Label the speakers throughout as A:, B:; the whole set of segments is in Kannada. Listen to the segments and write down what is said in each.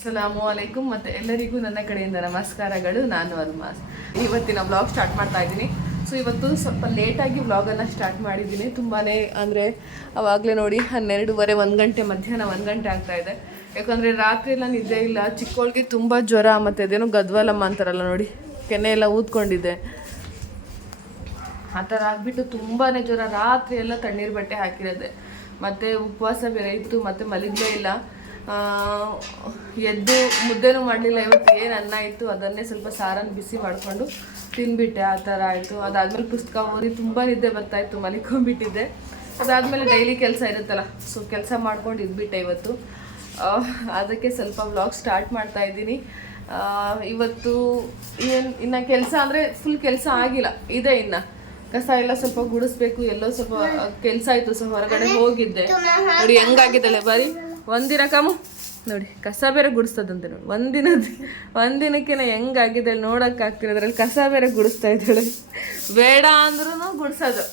A: ಅಸಲಾಮು ಅಲೈಕುಮ್ ಮತ್ತೆ ಎಲ್ಲರಿಗೂ ನನ್ನ ಕಡೆಯಿಂದ ನಮಸ್ಕಾರಗಳು. ನಾನು ಅಲ್ಮಾಸ್ ಇವತ್ತಿನ ಬ್ಲಾಗ್ ಸ್ಟಾರ್ಟ್ ಮಾಡ್ತಾ ಇದ್ದೀನಿ. ಸೊ ಇವತ್ತು ಸ್ವಲ್ಪ ಲೇಟಾಗಿ ವ್ಲಾಗನ್ನು ಸ್ಟಾರ್ಟ್ ಮಾಡಿದ್ದೀನಿ. ತುಂಬಾ ಅಂದರೆ ಅವಾಗಲೇ ನೋಡಿ ಹನ್ನೆರಡೂವರೆ, ಒಂದು ಗಂಟೆ ಮಧ್ಯಾಹ್ನ ಒಂದು ಗಂಟೆ ಆಗ್ತಾ ಇದೆ. ಯಾಕಂದರೆ ರಾತ್ರಿ ಎಲ್ಲ ನಿದ್ದೆ ಇಲ್ಲ. ಚಿಕ್ಕವಳಿಗೆ ತುಂಬ ಜ್ವರ ಮತ್ತು ಅದೇನೋ ಗದ್ವಲಮ್ಮ ಅಂತಾರಲ್ಲ ನೋಡಿ. ಕೆನೆ ಎಲ್ಲ ಊದ್ಕೊಂಡಿದ್ದೆ ಆ ಥರ ಆಗಿಬಿಟ್ಟು ತುಂಬಾ ಜ್ವರ. ರಾತ್ರಿ ಎಲ್ಲ ತಣ್ಣೀರು ಬಟ್ಟೆ ಹಾಕಿರೋದೆ. ಮತ್ತು ಉಪವಾಸ ಬೇರೆ ಇತ್ತು, ಮತ್ತು ಮಲಗಲೇ ಇಲ್ಲ. ಎದ್ದು ಮುದ್ದೆನೂ ಮಾಡಲಿಲ್ಲ, ಇವತ್ತು ಏನು ಅನ್ನ ಇತ್ತು, ಅದನ್ನೇ ಸ್ವಲ್ಪ ಸಾರನ್ನು ಬಿಸಿ ಮಾಡಿಕೊಂಡು ತಿನ್ಬಿಟ್ಟೆ, ಆ ಥರ ಆಯಿತು. ಅದಾದಮೇಲೆ ಪುಸ್ತಕ ಓದಿ ತುಂಬ ನಿದ್ದೆ ಬರ್ತಾಯಿತ್ತು ಮಲಿಕೊಂಡ್ಬಿಟ್ಟಿದ್ದೆ. ಅದಾದಮೇಲೆ ಡೈಲಿ ಕೆಲಸ ಇರುತ್ತಲ್ಲ ಸೊ ಕೆಲಸ ಮಾಡ್ಕೊಂಡು ಇದ್ಬಿಟ್ಟೆ ಇವತ್ತು. ಅದಕ್ಕೆ ಸ್ವಲ್ಪ ವ್ಲಾಗ್ ಸ್ಟಾರ್ಟ್ ಮಾಡ್ತಾ ಇದ್ದೀನಿ. ಇವತ್ತು ಏನು, ಇನ್ನು ಕೆಲಸ ಅಂದರೆ ಫುಲ್ ಕೆಲಸ ಆಗಿಲ್ಲ, ಇದೆ ಇನ್ನು. ಕಸ ಎಲ್ಲ ಸ್ವಲ್ಪ ಗುಡಿಸ್ಬೇಕು, ಎಲ್ಲೋ ಸ್ವಲ್ಪ ಕೆಲಸ ಆಯಿತು ಸೊ ಹೊರಗಡೆ ಹೋಗಿದ್ದೆ. ನೋಡಿ ಹೆಂಗಾಗಿದ್ದಾಳೆ ಬರೀ ಒಂದಿನ ಕಮು. ನೋಡಿ, ಕಸ ಬೇರೆ ಗುಡಿಸ್ತದಂತೆ ನೋಡಿ. ಒಂದಿನ ಒಂದಿನಕ್ಕಿನ ಹೆಂಗಾಗಿದೆ ನೋಡಕ್ ಆಗ್ತಿಲ್ಲ. ಅದ್ರಲ್ಲಿ ಕಸ ಬೇರೆ ಗುಡಿಸ್ತಾ ಇದ್ದಾಳೆ. ಬೇಡ ಅಂದ್ರೂ ಗುಡಿಸೋದು.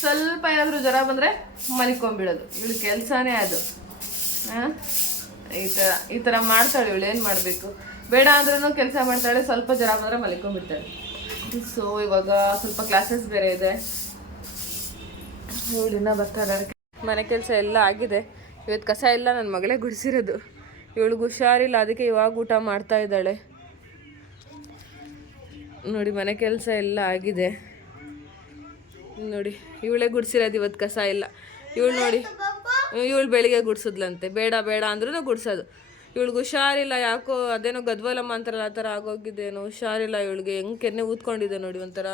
A: ಸ್ವಲ್ಪ ಏನಾದರೂ ಜ್ವರ ಬಂದರೆ ಮಲಿಕೊಂಬಿಡೋದು. ಇವಳು ಕೆಲಸನೇ ಅದು? ಈ ಥರ ಈ ಥರ ಮಾಡ್ತಾಳೆ ಇವಳು. ಏನು ಮಾಡಬೇಕು? ಬೇಡ ಅಂದ್ರೂ ಕೆಲಸ ಮಾಡ್ತಾಳೆ. ಸ್ವಲ್ಪ ಜ್ವರ ಬಂದರೆ ಮಲಿಕೊಂಬಿಡ್ತಾಳೆ. ಸೊ ಇವಾಗ ಸ್ವಲ್ಪ ಕ್ಲಾಸಸ್ ಬೇರೆ ಇದೆ. ಇವಳಿನ ಬರ್ತಾರೆ ಮನೆ ಕೆಲಸ ಎಲ್ಲ ಆಗಿದೆ. ಇವತ್ತು ಕಸ ಎಲ್ಲ ನನ್ನ ಮಗಳೇ ಗುಡಿಸಿರೋದು. ಇವಳಿಗೆ ಹುಷಾರಿಲ್ಲ, ಅದಕ್ಕೆ ಇವಾಗ ಊಟ ಮಾಡ್ತಾ ಇದ್ದಾಳೆ. ನೋಡಿ, ಮನೆ ಕೆಲಸ ಎಲ್ಲ ಆಗಿದೆ. ನೋಡಿ, ಇವಳೇ ಗುಡಿಸಿರೋದು ಇವತ್ತು ಕಸ ಇಲ್ಲ ಇವಳು ನೋಡಿ, ಇವಳು ಬೆಳಿಗ್ಗೆ ಗುಡಿಸಿದ್ಲಂತೆ. ಬೇಡ ಬೇಡ ಅಂದ್ರೂ ಗುಡಿಸೋದು. ಇವಳಿಗೆ ಹುಷಾರಿಲ್ಲ, ಯಾಕೋ ಅದೇನೋ ಗದ್ವಲಮ್ಮ ಅಂತಾರಲ್ಲ ಆ ಥರ ಆಗೋಗಿದ್ದೇನೋ ಹುಷಾರಿಲ್ಲ ಇವಳಿಗೆ. ಹೆಂಗೆ ಕೆನ್ನೆ ಊದ್ಕೊಂಡಿದೆ ನೋಡಿ, ಒಂಥರ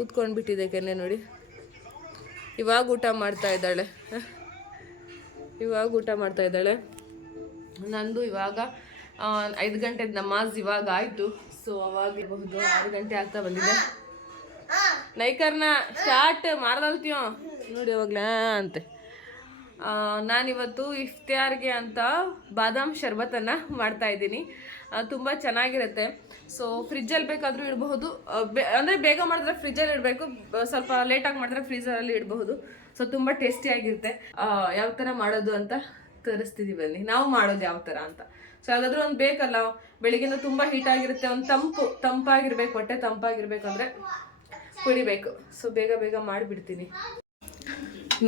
A: ಊದ್ಕೊಂಡು ಬಿಟ್ಟಿದೆ ಕೆನ್ನೆ ನೋಡಿ. ಇವಾಗ ಊಟ ಮಾಡ್ತಾ ಇದ್ದಾಳೆ. ಇವಾಗ ಊಟ ಮಾಡ್ತಾ ಇದ್ದಾಳೆ. ನಂದು ಇವಾಗ ಐದು ಗಂಟೆ ನಮಾಜ್ ಇವಾಗ ಆಯಿತು. ಸೊ ಅವಾಗ ಇರಬಹುದು, ಆರು ಗಂಟೆ ಆಗ್ತಾ ಬಂದಿದೆ. ನೈಕರ್ನ ಸ್ಟಾರ್ಟ್ ಮಾರದಲ್ತೀಯೋ ನೋಡಿ ಅವಾಗ್ಲೇ ಅಂತೆ. ನಾನಿವತ್ತು ಇಫ್ತಿಯಾರ್ಗೆ ಅಂತ ಬಾದಾಮ್ ಶರ್ಬತನ್ನು ಮಾಡ್ತಾ ಇದ್ದೀನಿ. ತುಂಬ ಚೆನ್ನಾಗಿರುತ್ತೆ. ಸೊ ಫ್ರಿಜ್ಜಲ್ಲಿ ಬೇಕಾದರೂ ಇಡಬಹುದು. ಅಂದರೆ ಬೇಗ ಮಾಡಿದ್ರೆ ಫ್ರಿಜ್ಜಲ್ಲಿ ಇಡಬೇಕು. ಸ್ವಲ್ಪ ಲೇಟಾಗಿ ಮಾಡಿದ್ರೆ ಫ್ರೀಜರಲ್ಲಿ ಇಡಬಹುದು. ಸೊ ತುಂಬ ಟೇಸ್ಟಿಯಾಗಿರುತ್ತೆ ಯಾವ ಥರ ಮಾಡೋದು ಅಂತ ತರಿಸ್ತೀವಿ ಬನ್ನಿ. ನಾವು ಮಾಡೋದು ಯಾವ ಥರ ಅಂತ. ಸೊ ಹಾಗಾದ್ರೂ ಒಂದು ಬೇಕಲ್ಲ? ಬೆಳಿಗ್ಗೆನೂ ತುಂಬ ಹೀಟ್ ಆಗಿರುತ್ತೆ. ಒಂದು ತಂಪು, ತಂಪಾಗಿರ್ಬೇಕು, ಹೊಟ್ಟೆ ತಂಪಾಗಿರ್ಬೇಕಂದ್ರೆ ಕುಡಿಬೇಕು. ಸೊ ಬೇಗ ಬೇಗ ಮಾಡಿಬಿಡ್ತೀನಿ.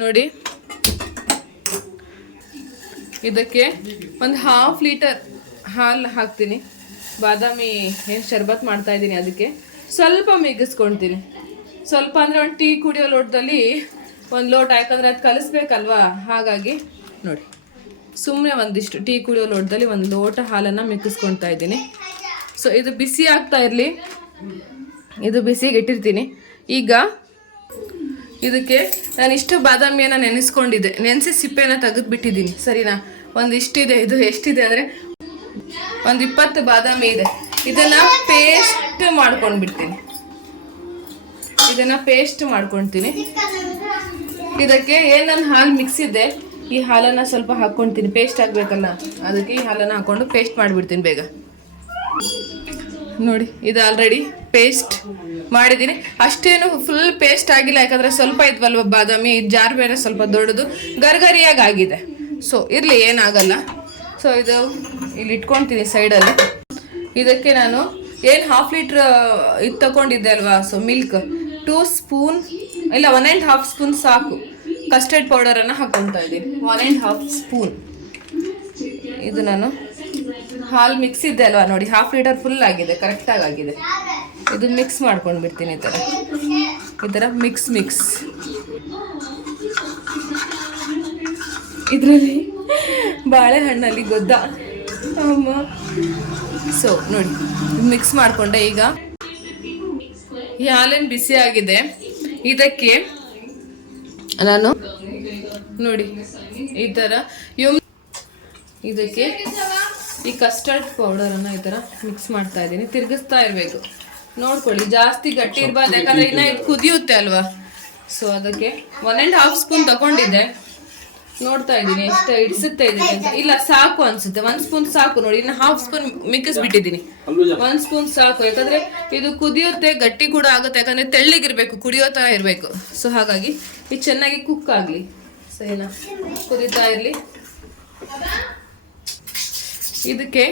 A: ನೋಡಿ. ಇದಕ್ಕೆ ಒಂದು ಹಾಫ್ ಲೀಟರ್ ಹಾಲು ಹಾಕ್ತೀನಿ. ಬಾದಾಮಿ ಏನು ಶರ್ಬತ್ ಮಾಡ್ತಾ ಇದ್ದೀನಿ ಅದಕ್ಕೆ. ಸ್ವಲ್ಪ ಮಿಗಿಸ್ಕೊಳ್ತೀನಿ ಸ್ವಲ್ಪ ಅಂದರೆ ಒಂದು ಟೀ ಕುಡಿಯೋ ಲೋಟದಲ್ಲಿ ಒಂದು ಲೋಟ ಯಾಕಂದರೆ ಅದು ಕಲಿಸ್ಬೇಕಲ್ವಾ? ಹಾಗಾಗಿ ನೋಡಿ. ಸುಮ್ಮನೆ ಒಂದಿಷ್ಟು ಟೀ ಕುಡಿಯೋ ಲೋಟದಲ್ಲಿ ಒಂದು ಲೋಟ ಹಾಲನ್ನು ಮಿಕ್ಕಿಸ್ಕೊಳ್ತಾ ಇದ್ದೀನಿ. ಸೊ ಇದು ಬಿಸಿ ಆಗ್ತಾ ಇರಲಿ. ಇದು ಬಿಸಿಗೆ ಇಟ್ಟಿರ್ತೀನಿ. ಈಗ ಇದಕ್ಕೆ ನಾನು ಇಷ್ಟು ಬಾದಾಮಿಯನ್ನು ನೆನೆಸ್ಕೊಂಡಿದ್ದೆ. ನೆನೆಸಿ ಸಿಪ್ಪೆನ ತೆಗೆದುಬಿಟ್ಟಿದ್ದೀನಿ. ಸರಿನಾ? ಒಂದು ಇಷ್ಟಿದೆ ಇದು ಎಷ್ಟಿದೆ ಅಂದರೆ ಒಂದು ಇಪ್ಪತ್ತು ಬಾದಾಮಿ ಇದೆ. ಇದನ್ನು ಪೇಸ್ಟ್ ಮಾಡ್ಕೊಂಡು ಬಿಡ್ತೀನಿ ಇದನ್ನು ಪೇಸ್ಟ್ ಮಾಡ್ಕೊಳ್ತೀನಿ ಇದಕ್ಕೆ ಏನು ನಾನು ಹಾಲು ಮಿಕ್ಸ್ ಇದೆ ಈ ಹಾಲನ್ನು ಸ್ವಲ್ಪ ಹಾಕ್ಕೊಳ್ತೀನಿ ಪೇಸ್ಟ್ ಆಗಬೇಕಲ್ಲ, ಅದಕ್ಕೆ ಈ ಹಾಲನ್ನು ಹಾಕ್ಕೊಂಡು ಪೇಸ್ಟ್ ಮಾಡಿಬಿಡ್ತೀನಿ ಬೇಗ. ನೋಡಿ, ಇದು ಆಲ್ರೆಡಿ ಪೇಸ್ಟ್ ಮಾಡಿದ್ದೀನಿ. ಅಷ್ಟೇನು ಫುಲ್ ಪೇಸ್ಟ್ ಆಗಿಲ್ಲ, ಯಾಕಂದರೆ ಸ್ವಲ್ಪ ಇದ್ವಲ್ವ ಬಾದಾಮಿ ಜಾರ್ ಬೇರೆ ಸ್ವಲ್ಪ ದೊಡ್ಡದು ಗರ್ಗರಿಯಾಗಿ ಆಗಿದೆ ಸೊ ಇರಲಿ, ಏನಾಗಲ್ಲ. ಸೊ ಇದು ಇಲ್ಲಿ ಇಟ್ಕೊಳ್ತೀನಿ ಸೈಡಲ್ಲಿ. ಇದಕ್ಕೆ ನಾನು ಏನು ಹಾಫ್ ಲೀಟ್ರ್ ಇದು ತಗೊಂಡಿದ್ದೆ ಅಲ್ವಾ ಸೊ ಮಿಲ್ಕ್ ಟೂ ಸ್ಪೂನ್, ಇಲ್ಲ ಒನ್ ಆ್ಯಂಡ್ ಹಾಫ್ ಸ್ಪೂನ್ ಸಾಕು. ಕಸ್ಟರ್ಡ್ ಪೌಡರನ್ನು ಹಾಕ್ಕೊತಾ ಇದ್ದೀನಿ. One and half spoon. ಇದು ನಾನು ಹಾಲು ಮಿಕ್ಸ್ ಇದೆ ಅಲ್ವಾ ನೋಡಿ ಹಾಫ್ ಲೀಟರ್ ಫುಲ್ ಆಗಿದೆ ಕರೆಕ್ಟಾಗಿ ಆಗಿದೆ. ಇದು ಮಿಕ್ಸ್ ಮಾಡ್ಕೊಂಡು ಬಿಡ್ತೀನಿ ಈ ಥರ ಈ ಥರ ಮಿಕ್ಸ್ ಮಿಕ್ಸ್ ಇದರಲ್ಲಿ ಬಾಳೆಹಣ್ಣಲ್ಲಿ ಗೊದ್ದ. ಸೊ ನೋಡಿ ಮಿಕ್ಸ್ ಮಾಡಿಕೊಂಡೆ ಈಗ. ಈ ಹಾಲೇನು ಬಿಸಿ ಆಗಿದೆ. ಇದಕ್ಕೆ ನಾನು ನೋಡಿ ಈ ಥರ ಇದಕ್ಕೆ ಈ ಕಸ್ಟರ್ಡ್ ಪೌಡರನ್ನು ಈ ಥರ ಮಿಕ್ಸ್ ಮಾಡ್ತಾ ಇದ್ದೀನಿ. ತಿರುಗಿಸ್ತಾ ಇರಬೇಕು. ನೋಡ್ಕೊಳ್ಳಿ ಜಾಸ್ತಿ ಗಟ್ಟಿ ಇರಬಾರ್ದು. ಯಾಕಂದ್ರೆ ಇನ್ನೂ ಇದು ಕುದಿಯುತ್ತೆ ಅಲ್ವಾ? ಸೊ ಅದಕ್ಕೆ ಒನ್ ಆ್ಯಂಡ್ ಹಾಫ್ ಸ್ಪೂನ್ ತಗೊಂಡಿದ್ದೆ. ನೋಡ್ತಾ ಇದ್ದೀನಿ ಎಷ್ಟು ಹಿಡಿಸುತ್ತಾ ಇದ್ದೀನಿ ಅಂತ. ಇಲ್ಲ ಸಾಕು ಅನ್ಸುತ್ತೆ. ಒಂದ್ ಸ್ಪೂನ್ ಸಾಕು ನೋಡಿ ಇನ್ನು ಹಾಫ್ ಸ್ಪೂನ್ ಮಿಕ್ಕಿಸ್ಬಿಟ್ಟಿದ್ದೀನಿ. ಒಂದ್ ಸ್ಪೂನ್ ಸಾಕು ಯಾಕಂದ್ರೆ ಇದು ಕುದಿಯುತ್ತೆ ಗಟ್ಟಿ ಕೂಡ ಆಗುತ್ತೆ ಯಾಕಂದ್ರೆ ತೆಳ್ಳಗಿರ್ಬೇಕು ಕುಡಿಯೋ ತರ ಇರಬೇಕು. ಸೊ ಹಾಗಾಗಿ ಇದು ಚೆನ್ನಾಗಿ ಕುಕ್ ಆಗಲಿ. ಸರಿನಾ ಕುದಿತಾ ಇರಲಿ. ಇದಕ್ಕೆ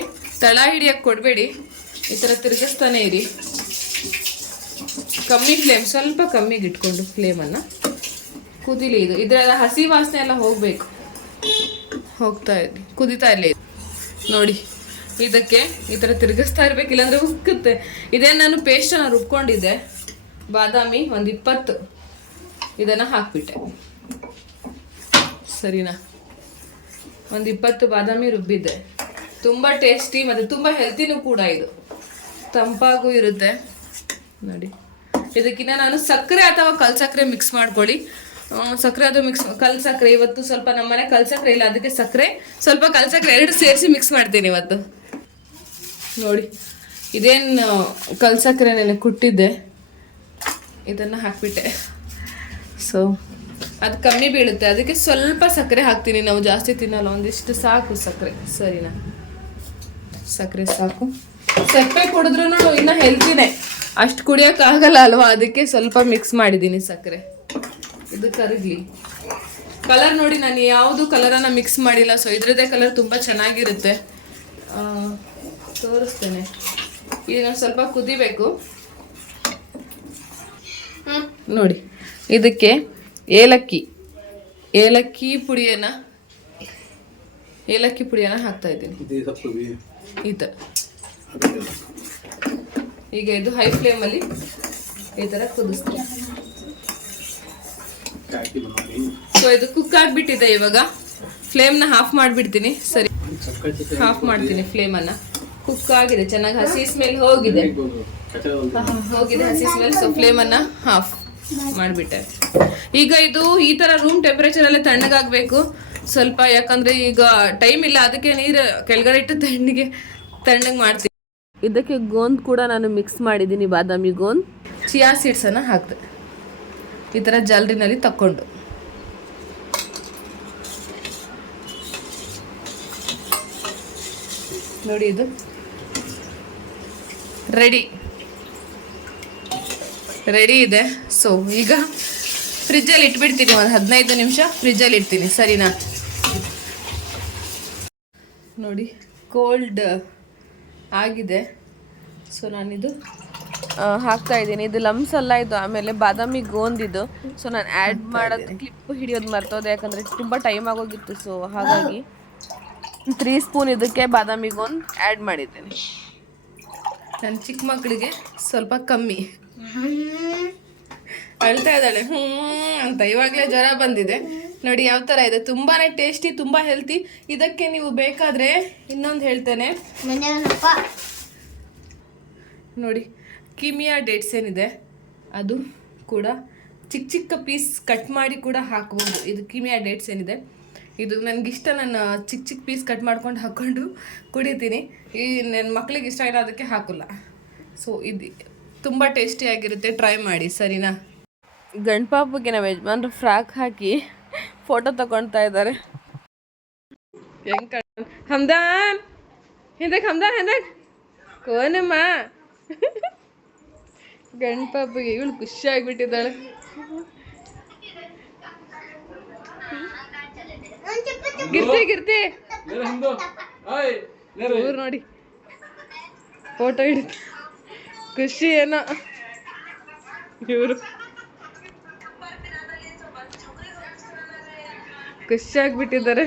A: ತಳ ಹಿಡಿಯಕ್ಕೆ ಕೊಡಬೇಡಿ. ಈ ಥರ ತಿರುಗಿಸ್ತಾನೆ ಇರಿ. ಕಮ್ಮಿ ಫ್ಲೇಮ್ ಸ್ವಲ್ಪ ಕಮ್ಮಿಗೆ ಇಟ್ಕೊಂಡು ಫ್ಲೇಮನ್ನು ಕುದಿಲಿ ಇದು. ಇದರ ಹಸಿ ವಾಸನೆ ಎಲ್ಲ ಹೋಗಬೇಕು. ಹೋಗ್ತಾ ಇದೆ ಕುದಿತಾ ಇರಲಿ. ನೋಡಿ, ಇದಕ್ಕೆ ಈ ಥರ ತಿರುಗಿಸ್ತಾ ಇರ್ಬೇಕು, ಇಲ್ಲಾಂದ್ರೆ ಉಕ್ಕುತ್ತೆ. ಇದೇ ನಾನು ಪೇಸ್ಟನ್ನು ರುಬ್ಕೊಂಡಿದ್ದೆ. ಬಾದಾಮಿ ಒಂದು ಇಪ್ಪತ್ತು ಇದನ್ನು ಹಾಕ್ಬಿಟ್ಟೆ. ಸರಿನಾ? ಒಂದು ಇಪ್ಪತ್ತು ಬಾದಾಮಿ ರುಬ್ಬಿದ್ದೆ. ತುಂಬ ಟೇಸ್ಟಿ ಮತ್ತು ತುಂಬ ಹೆಲ್ತಿನೂ ಕೂಡ ಇದು. ತಂಪಾಗೂ ಇರುತ್ತೆ. ನೋಡಿ ಇದಕ್ಕಿಂತ ನಾನು ಸಕ್ಕರೆ ಅಥವಾ ಕಲ್ಸಕ್ಕರೆ ಮಿಕ್ಸ್ ಮಾಡ್ಕೊಳ್ಳಿ. ಸಕ್ಕರೆ ಅದು ಮಿಕ್ಸ್ ಕಲ್ ಸಕ್ಕರೆ ಇವತ್ತು ಸ್ವಲ್ಪ ನಮ್ಮನೆ ಕಲ್ ಸಕ್ಕರೆ ಇಲ್ಲ, ಅದಕ್ಕೆ ಸಕ್ಕರೆ ಸ್ವಲ್ಪ ಕಲ್ ಸಕ್ಕರೆ ಎರಡು ಸೇರಿಸಿ ಮಿಕ್ಸ್ ಮಾಡ್ತೀನಿ ಇವತ್ತು. ನೋಡಿ, ಇದೇನು ಕಲ್ ಸಕ್ಕರೆ ನೆನೆ ಕುಟ್ಟಿದ್ದೆ. ಇದನ್ನು ಹಾಕ್ಬಿಟ್ಟೆ. ಸೊ ಅದು ಕಮ್ಮಿ ಬೀಳುತ್ತೆ. ಅದಕ್ಕೆ ಸ್ವಲ್ಪ ಸಕ್ಕರೆ ಹಾಕ್ತೀನಿ. ನಾವು ಜಾಸ್ತಿ ತಿನ್ನಲ್ಲ, ಒಂದಿಷ್ಟು ಸಾಕು ಸಕ್ಕರೆ ಸರಿನಾ? ಸಕ್ಕರೆ ಸಾಕು. ಸಕ್ಕರೆ ಕುಡಿದ್ರೂ ಇನ್ನೂ ಹೆಲ್ತಿನೇ ಅಷ್ಟು ಕುಡಿಯೋಕ್ಕಾಗಲ್ಲ ಅಲ್ವಾ? ಅದಕ್ಕೆ ಸ್ವಲ್ಪ ಮಿಕ್ಸ್ ಮಾಡಿದ್ದೀನಿ ಸಕ್ಕರೆ ಇದು ಕರಗಲಿ. ಕಲರ್ ನೋಡಿ ನಾನು ಯಾವುದು ಕಲರನ್ನು ಮಿಕ್ಸ್ ಮಾಡಿಲ್ಲ ಸೊ ಇದ್ರದ್ದೇ ಕಲರ್ ತುಂಬ ಚೆನ್ನಾಗಿರುತ್ತೆ. ತೋರಿಸ್ತೇನೆ. ಈಗ ಸ್ವಲ್ಪ ಕುದಿಬೇಕು. ನೋಡಿ ಇದಕ್ಕೆ ಏಲಕ್ಕಿ ಏಲಕ್ಕಿ ಪುಡಿಯನ್ನು ಏಲಕ್ಕಿ ಪುಡಿಯನ್ನು ಹಾಕ್ತಾ ಇದ್ದೀನಿ. ಈ ಥರ ಈಗ ಇದು ಹೈ ಫ್ಲೇಮಲ್ಲಿ ಈ ಥರ ಕುದಿಸ್ತೀನಿ. ಸೊ ಇದು ಕುಕ್ ಆಗಿಬಿಟ್ಟಿದೆ ಇವಾಗ. ಫ್ಲೇಮ್ನ ಹಾಫ್ ಮಾಡ್ಬಿಡ್ತೀನಿ. ಸರಿ. ಹಾಫ್ ಮಾಡ್ತೀನಿ ಫ್ಲೇಮ್ ಅನ್ನ. ಕುಕ್ ಆಗಿದೆ ಚೆನ್ನಾಗಿ ಹಸಿ ಸ್ಮೆಲ್ ಹೋಗಿದೆ. ಹೋಗಿದೆ. ಹಸಿ ಸ್ಮೆಲ್ ಸೊ ಅನ್ನ ಹಾಫ್ ಮಾಡಿಬಿಟ್ಟೆ. ಈಗ ಇದು ಈ ಥರ ರೂಮ್ ಟೆಂಪ್ರೇಚರಲ್ಲಿ ತಣ್ಣಗಾಗಬೇಕು. ಸ್ವಲ್ಪ ಯಾಕಂದ್ರೆ ಈಗ ಟೈಮ್ ಇಲ್ಲ ಅದಕ್ಕೆ ನೀರು ಕೆಳಗಡೆ ಇಟ್ಟು ತಣ್ಣಗೆ ತಣ್ಣಗೆ ಮಾಡ್ತೀನಿ. ಇದಕ್ಕೆ ಗೋಂದ್ ಕೂಡ ನಾನು ಮಿಕ್ಸ್ ಮಾಡಿದ್ದೀನಿ ಬಾದಾಮಿ ಗೋಂದ್. ಚಿಯಾ ಸೀಡ್ಸನ್ನು ಹಾಕಿದೆ. ಈ ಥರ ಜಲ್ರಿನಲ್ಲಿ ತಕ್ಕೊಂಡು. ನೋಡಿ ಇದು. ರೆಡಿ. ರೆಡಿ ಇದೆ. ಸೊ ಈಗ ಫ್ರಿಜ್ಜಲ್ಲಿ ಇಟ್ಬಿಡ್ತೀನಿ ಒಂದು ಹದಿನೈದು ನಿಮಿಷ ಫ್ರಿಜ್ಜಲ್ಲಿ ಇಡ್ತೀನಿ. ಸರಿನಾ? ನೋಡಿ ಕೋಲ್ಡ್ ಆಗಿದೆ. ಸೊ ನಾನಿದು ಹಾಕ್ತಾ ಇದ್ದೀನಿ. ಇದು ಲಮ್ಸ್ ಅಲ್ಲ ಇದು ಆಮೇಲೆ ಬಾದಾಮಿ ಗೋಂದಿದ್ದು ಸೊ ನಾನು ಆ್ಯಡ್ ಮಾಡೋದು ಕ್ಲಿಪ್ ಹಿಡಿಯೋದು ಮರ್ತೋದೆ ಯಾಕಂದರೆ ತುಂಬ ಟೈಮ್ ಆಗೋಗಿತ್ತು ಸೊ ಹಾಗಾಗಿ ತ್ರೀ ಸ್ಪೂನ್ ಇದಕ್ಕೆ ಬಾದಾಮಿ ಗೋಂದ್ ಆ್ಯಡ್ ಮಾಡಿದ್ದೇನೆ. ನನ್ನ ಚಿಕ್ಕ ಮಕ್ಕಳಿಗೆ ಸ್ವಲ್ಪ ಕಮ್ಮಿ. ಅಳ್ತಾ ಇದ್ದಾಳೆ. ಹ್ಞೂ ಅಂತ ಇವಾಗಲೇ ಜ್ವರ ಬಂದಿದೆ. ನೋಡಿ ಯಾವ ಥರ ಇದೆ. ತುಂಬಾ ಟೇಸ್ಟಿ ತುಂಬ ಹೆಲ್ತಿ ಇದಕ್ಕೆ ನೀವು ಬೇಕಾದರೆ ಇನ್ನೊಂದು ಹೇಳ್ತೇನೆ. ನೋಡಿ ಕಿಮಿಯಾ ಡೇಟ್ಸ್ ಏನಿದೆ, ಅದು ಕೂಡ ಚಿಕ್ಕ ಚಿಕ್ಕ ಪೀಸ್ ಕಟ್ ಮಾಡಿ ಕೂಡ ಹಾಕ್ಬೋದು. ಇದು ಕಿಮಿಯಾ ಡೇಟ್ಸ್ ಏನಿದೆ. ಇದು ನನಗಿಷ್ಟ ನಾನು ಚಿಕ್ಕ ಚಿಕ್ಕ ಪೀಸ್ ಕಟ್ ಮಾಡ್ಕೊಂಡು ಹಾಕ್ಕೊಂಡು ಕುಡಿತೀನಿ. ಈ ನನ್ನ ಮಕ್ಳಿಗೆ ಇಷ್ಟ ಇಲ್ಲ, ಅದಕ್ಕೆ ಹಾಕಲ್ಲ. ಸೊ ಇದು ತುಂಬ ಟೇಸ್ಟಿಯಾಗಿರುತ್ತೆ ಟ್ರೈ ಮಾಡಿ, ಸರಿನಾ? ಗಂಡ್ಪಾಪಗೆ ನಮ್ಮ ಯಜಮಾನ್ರು ಫ್ರಾಕ್ ಹಾಕಿ ಫೋಟೋ ತಗೊಳ್ತಾ ಇದ್ದಾರೆ. ಹೆಂಗ್ ಹಮ್ದಾನ್! ಹಿಂದಕ್ಕೆ ಹಮ್ದಾನ್ ಹಿಂದಕ್ಕೆ ಕೋನಮ್ಮ? ಗಂಡ್ಪಾಪಿಗೆ ಇವಳು ಖುಷಿ ಆಗ್ಬಿಟ್ಟಿದ್ದಾಳೆ ನೋಡಿ. ಫೋಟೋ ಹಿಡಿದು ಖುಷಿ ಏನೋ. ಇವರು. ಖುಷಿ ಆಗ್ಬಿಟ್ಟಿದ್ದಾರೆ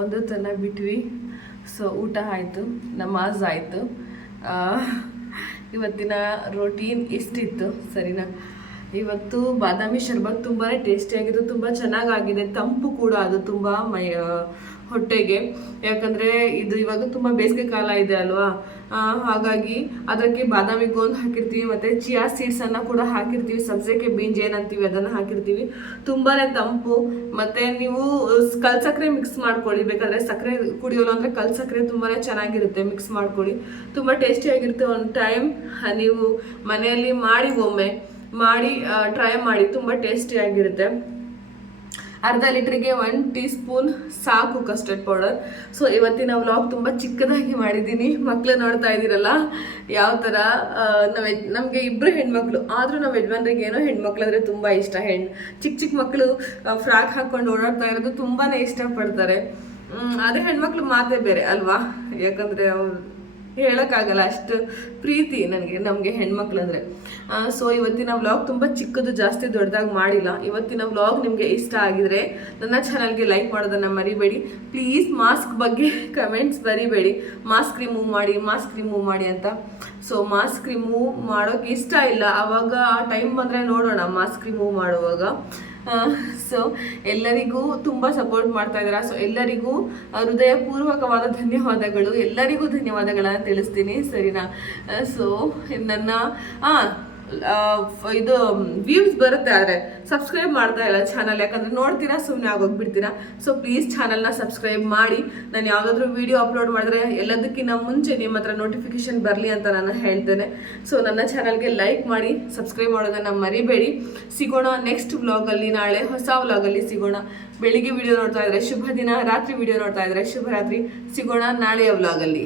A: ಒಂದು ತನ ಬಿಟ್ವಿ. ಸೊ ಊಟ ಆಯ್ತು. ನಮಾಜ್ ಆಯಿತು. ಇವತ್ತಿನ ರೋಟೀನ್ ಇಷ್ಟಿತ್ತು ಸರಿನಾ? ಇವತ್ತು ಬಾದಾಮಿ ಶರ್ಬತ್ ತುಂಬಾ ಟೇಸ್ಟಿಯಾಗಿತ್ತು ತುಂಬ ಚೆನ್ನಾಗಾಗಿದೆ. ತಂಪು ಕೂಡ ಅದು, ತುಂಬ ಮೈ ಹೊಟ್ಟೆಗೆ. ಯಾಕಂದರೆ ಇದು ಇವಾಗ ತುಂಬ ಬೇಸಿಗೆ ಕಾಲ ಇದೆ ಅಲ್ವಾ? ಹಾಗಾಗಿ ಅದಕ್ಕೆ ಬಾದಾಮಿ ಗೋಂದ್ ಹಾಕಿರ್ತೀವಿ, ಮತ್ತು ಚಿಯಾ ಸೀಡ್ಸನ್ನು ಕೂಡ ಹಾಕಿರ್ತೀವಿ. ಸಬ್ಜೆಕ್ಕೆ ಬೀನ್ಸ್ ಏನಂತೀವಿ, ಅದನ್ನು ಹಾಕಿರ್ತೀವಿ. ತುಂಬಾ ತಂಪು. ಮತ್ತು ನೀವು ಕಲ್ ಸಕ್ಕರೆ ಮಿಕ್ಸ್ ಮಾಡ್ಕೊಳ್ಳಿ. ಬೇಕಾದ್ರೆ ಸಕ್ಕರೆ ಕುಡಿಯೋಲ್ಲ ಅಂದರೆ ಕಲ್ ಸಕ್ಕರೆ ತುಂಬಾ ಚೆನ್ನಾಗಿರುತ್ತೆ ಮಿಕ್ಸ್ ಮಾಡ್ಕೊಳ್ಳಿ. ತುಂಬ ಟೇಸ್ಟಿಯಾಗಿರುತ್ತೆ ಒಂದು ಟೈಮ್ ನೀವು ಮನೆಯಲ್ಲಿ ಮಾಡಿ ಒಮ್ಮೆ, ಮಾಡಿ ಟ್ರೈ ಮಾಡಿ. ತುಂಬ ಟೇಸ್ಟಿಯಾಗಿರುತ್ತೆ ಅರ್ಧ ಲೀಟ್ರಿಗೆ ಒನ್ ಟೀ ಸ್ಪೂನ್ ಸಾಕು ಕಸ್ಟರ್ಡ್ ಪೌಡರ್ ಸೊ ಇವತ್ತಿನ ವ್ಲಾಗ್ ತುಂಬ ಚಿಕ್ಕದಾಗಿ ಮಾಡಿದ್ದೀನಿ. ಮಕ್ಕಳು ನೋಡ್ತಾ ಇದ್ದೀರಲ್ಲ, ಯಾವ ಥರ ನಾವು ನಮಗೆ ಇಬ್ಬರು ಹೆಣ್ಮಕ್ಳು, ಆದರೂ ನಾವು ಯಜಮಾನ್ರಿಗೆ ಏನೋ ಹೆಣ್ಮಕ್ಳು ಅಂದರೆ ತುಂಬ ಇಷ್ಟ. ಹೆಣ್ಣು ಚಿಕ್ಕ ಚಿಕ್ಕ ಮಕ್ಕಳು ಫ್ರಾಕ್ ಹಾಕ್ಕೊಂಡು ಓಡಾಡ್ತಾ ಇರೋದು ತುಂಬಾ ಇಷ್ಟಪಡ್ತಾರೆ. ಆದರೆ ಹೆಣ್ಮಕ್ಳು ಮಾತೇ ಬೇರೆ ಅಲ್ವಾ? ಯಾಕಂದರೆ ಅವ್ರು ಹೇಳಕ್ಕಾಗಲ್ಲ ಅಷ್ಟು ಪ್ರೀತಿ ನನಗೆ, ನಮಗೆ ಹೆಣ್ಮಕ್ಳು ಅಂದರೆ ಸೊ ಇವತ್ತಿನ ವ್ಲಾಗ್ ತುಂಬ ಚಿಕ್ಕದು, ಜಾಸ್ತಿ ದೊಡ್ಡದಾಗಿ ಮಾಡಿಲ್ಲ. ಇವತ್ತಿನ ವ್ಲಾಗ್ ನಿಮಗೆ ಇಷ್ಟ ಆಗಿದರೆ ನನ್ನ ಚಾನಲ್ಗೆ ಲೈಕ್ ಮಾಡೋದನ್ನು ಮರಿಬೇಡಿ. ಪ್ಲೀಸ್ ಮಾಸ್ಕ್ ಬಗ್ಗೆ ಕಮೆಂಟ್ಸ್ ಬರಿಬೇಡಿ. ಮಾಸ್ಕ್ ರಿಮೂವ್ ಮಾಡಿ ಮಾಸ್ಕ್ ರಿಮೂವ್ ಮಾಡಿ ಅಂತ. ಸೊ ಮಾಸ್ಕ್ ರಿಮೂವ್ ಮಾಡೋಕೆ ಇಷ್ಟ ಇಲ್ಲ. ಆವಾಗ ಆ ಟೈಮ್ ಬಂದರೆ ನೋಡೋಣ ಮಾಸ್ಕ್ ರಿಮೂವ್ ಮಾಡುವಾಗ. ಸೊ ಎಲ್ಲರಿಗೂ ತುಂಬ ಸಪೋರ್ಟ್ ಮಾಡ್ತಾ ಇದ್ದೀರಾ. ಸೊ ಎಲ್ಲರಿಗೂ ಹೃದಯಪೂರ್ವಕವಾದ ಧನ್ಯವಾದಗಳು. ಎಲ್ಲರಿಗೂ ಧನ್ಯವಾದಗಳನ್ನು ತಿಳಿಸ್ತೀನಿ. ಸರಿನಾ? ಸೊ ನನ್ನ ಫ- ಇದು ವ್ಯೂಸ್ ಬರುತ್ತೆ, ಆದರೆ ಸಬ್ಸ್ಕ್ರೈಬ್ ಮಾಡ್ತಾ ಇಲ್ಲ ಚಾನಲ್ ಯಾಕಂದ್ರೆ ನೋಡ್ತೀರಾ ಸುಮ್ಮನೆ ಆಗೋಗ್ಬಿಡ್ತೀರಾ. ಸೊ ಪ್ಲೀಸ್ ಚಾನಲ್ನ ಸಬ್ಸ್ಕ್ರೈಬ್ ಮಾಡಿ. ನಾನು ಯಾವುದಾದ್ರೂ ವೀಡಿಯೋ ಅಪ್ಲೋಡ್ ಮಾಡಿದ್ರೆ ಎಲ್ಲದಕ್ಕಿಂತ ಮುಂಚೆ ನಿಮ್ಮ ಹತ್ರ ನೋಟಿಫಿಕೇಶನ್ ಬರಲಿ ಅಂತ ನಾನು ಹೇಳ್ತೇನೆ. ಸೊ ನನ್ನ ಚಾನಲ್ಗೆ ಲೈಕ್ ಮಾಡಿ ಸಬ್ಸ್ಕ್ರೈಬ್ ಮಾಡೋದನ್ನು ಮರಿಬೇಡಿ. ಸಿಗೋಣ ನೆಕ್ಸ್ಟ್ ವ್ಲಾಗಲ್ಲಿ ನಾಳೆ ಹೊಸ ವ್ಲಾಗಲ್ಲಿ ಸಿಗೋಣ. ಬೆಳಿಗ್ಗೆ ವಿಡಿಯೋ ನೋಡ್ತಾ ಇದ್ರೆ ಶುಭ ದಿನ, ರಾತ್ರಿ ವಿಡಿಯೋ ನೋಡ್ತಾ ಇದ್ರೆ ಶುಭರಾತ್ರಿ ಸಿಗೋಣ ನಾಳೆಯ ವ್ಲಾಗಲ್ಲಿ